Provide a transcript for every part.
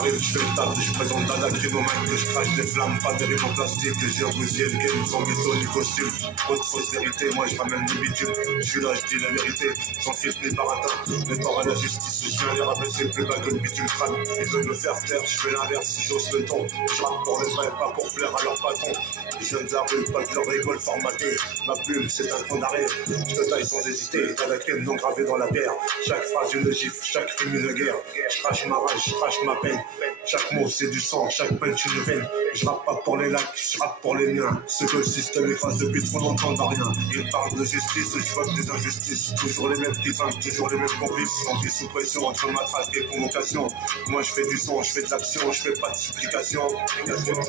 J'arrive, je fais le taf, je présente Dada Crime au mic, que je crache des flammes, pas des rimes en plastique, que j'ai bousillé le game sans mytho du costume. Pas de fausse vérité, moi je ramène du bitume. Je suis là, je dis la vérité, sans filtre ni baratin. Mais par à la justice, je viens les rabaisser plus bas que le bitume crâne. Ils veulent me faire taire, je fais l'inverse si j'ose le ton. Je rappe pour le vrai, pas pour plaire à leur patron. Je viens de la rue, pas de leur rigole formaté. Ma plume, c'est un point d'arrêt. Je te taille sans hésiter, Dada Crime non gravé dans la pierre. Chaque phrase une gifle, chaque rime une guerre. Je crache ma rage, je crache ma peine. Chaque mot c'est du sang, chaque punch une veine. Je rappe pas pour les lacs, je rappe pour les miens. Ce que le système écrase depuis trop longtemps va rien. Ils parlent de justice, je vois que des injustices. Toujours les mêmes prisons, toujours les mêmes complices. On vit sous pression entre matraque et convocation. Moi je fais du son, je fais de l'action, je fais pas de supplication.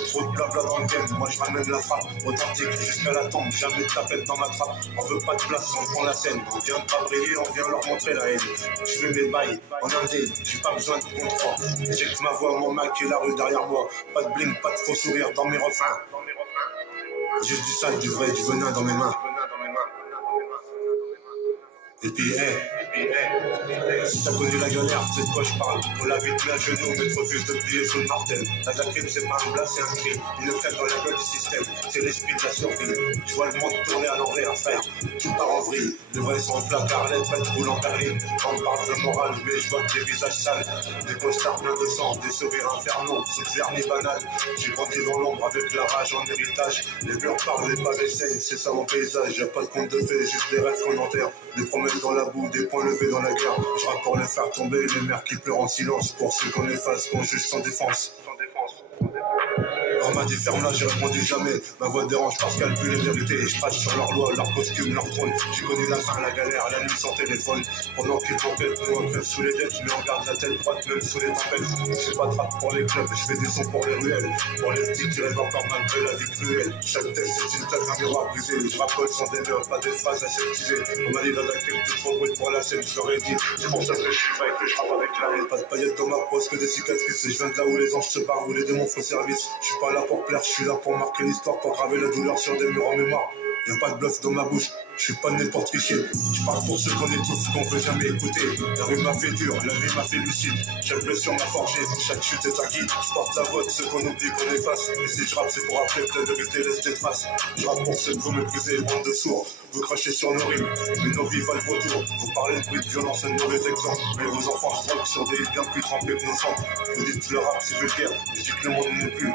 Trop de blabla dans le game, moi je ramène la frappe. Authentique jusqu'à la tombe, jamais de tapette dans ma trappe. On veut pas de place, on prend la scène. On vient de pas briller, on vient leur montrer la haine. Je fais mes bails en indé, j'ai pas besoin de contrat. J'ai que ma voix, mon Mac et la rue derrière moi. Pas de bling, pas de faux sourire dans mes refrains. Juste du sale, du vrai, du venin dans mes mains. Et puis, si t'as connu la galère, c'est de quoi je parle. On l'a vu à genoux, mais te refuse de plier sous le martel. Dada Crime, c'est pas un blas, c'est un cri. Une crête dans la gueule du système, c'est l'esprit de la survie. Je vois le monde tourner à l'envers, frère. Tout part en vrille. Les vrais sont en placard, les traites roulent en berline. On me parle de morale, mais je vois que des visages sales. Des costards pleins de sang, des sourires infernaux. C'est le vernis banal. J'ai grandi dans l'ombre avec la rage en héritage. Les murs parlent, les pavés saignent, c'est ça mon paysage. Y'a pas de conte de fées, juste des rêves qu'on enterre. Des promesses dans la boue, des points levés dans la guerre. Je rappe pour les faire tomber, les mères qui pleurent en silence. Pour ceux qu'on efface, qu'on juge sans défense. On m'a dit ferme là, j'ai répondu jamais. Ma voix dérange parce qu'elle pue les vérités. Je crache sur leur loi, leur costume, leur trône. J'ai connu la faim, la galère, la nuit sans téléphone. Pendant qu'ils m'enquêtent, nous on crève sous les dettes. Mais on garde la tête droite même sous les tempêtes. Je fais pas de rap pour les clubs, je fais des sons pour les ruelles. Pour les petits qui rêvent encore malgré la vie cruelle. Chaque texte c'est une tête, un miroir brisé. Je rappelle sans démeur, pas des phrases aseptisées. On m'a dit Dada Crime, t'es trop brut pour la scène, je leur ai dit. C'est pour ça que je suis vrai, que je rappe avec la haine. Pas de paillettes dans ma poche, que des cicatrices. Et je viens de là où les anges se barrent, où les démons font service. Je suis pas là pour plaire, je suis là pour marquer l'histoire, pour graver la douleur sur des murs en mémoire. Y'a pas de bluff dans ma bouche, je suis pas né pour tricher. Je parle pour ceux qu'on étouffe, qu'on veut jamais écouter. La rue m'a fait dur, la vie m'a fait lucide. Chaque blessure m'a forgé, chaque chute est un guide. Je porte la voix de ceux qu'on oublie, qu'on efface. Et si je rappe, c'est pour rappeler que la vérité laisse des traces. Je rappe pour ceux que vous méprisez, bande de sourds. Vous crachez sur nos rimes, mais nos vies valent vos tours. Vous parlez de bruit de violence, un mauvais exemple. Mais vos enfants se droguent sur des îles bien plus trempées que nos sangs. Vous dites que le rap c'est vulgaire, je dis que le monde n'est plus.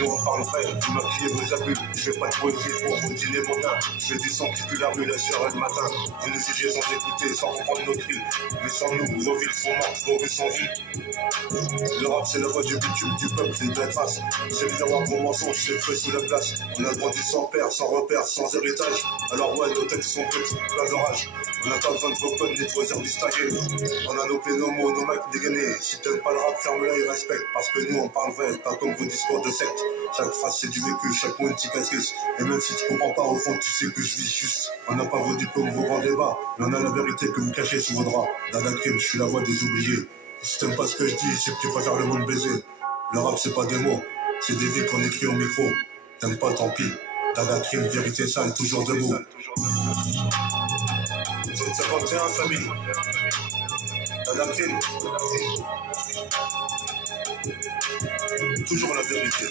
Nous on parle vrai, vous maquillez vos abus. Je fais pas de poésie pour vous dîner mondain. Je fais du son qui pue la rue la soirée le matin. Vous nous jugez sans écouter, sans comprendre nos cris. Mais sans nous, vos villes sont mortes, vos rues sont vides. Le rap c'est la voix du bitume, du peuple, c'est de la trace. C'est le miroir de vos mensonges, c'est le feu sous la glace. On a grandi sans père, sans repère, sans héritage. Alors ouais, nos textes sont bruts, plein d'orage. On n'a pas besoin de vos codes ni de vos heures distinguées. On a nos plaies, nos mots, nos mecs dégainés. Si t'aimes pas le rap, ferme-la et respecte. Parce que nous on parle vrai, pas comme vos discours de secte. Chaque phrase c'est du vécu, chaque mot une cicatrice. Et même si tu comprends pas, au fond tu sais que je vis juste. On n'a pas vos diplômes, vos grands débats. Mais on a la vérité que vous cachez sous vos draps. Dada Crime, je suis la voix des oubliés. Si t'aimes pas ce que je dis, c'est que tu préfères le monde baiser. Le rap c'est pas des mots, c'est des vies qu'on écrit au micro. T'aimes pas, tant pis. Dada Crime, vérité sale, toujours debout. Zone 51, famille. Dada Crime. Toujours la vérité.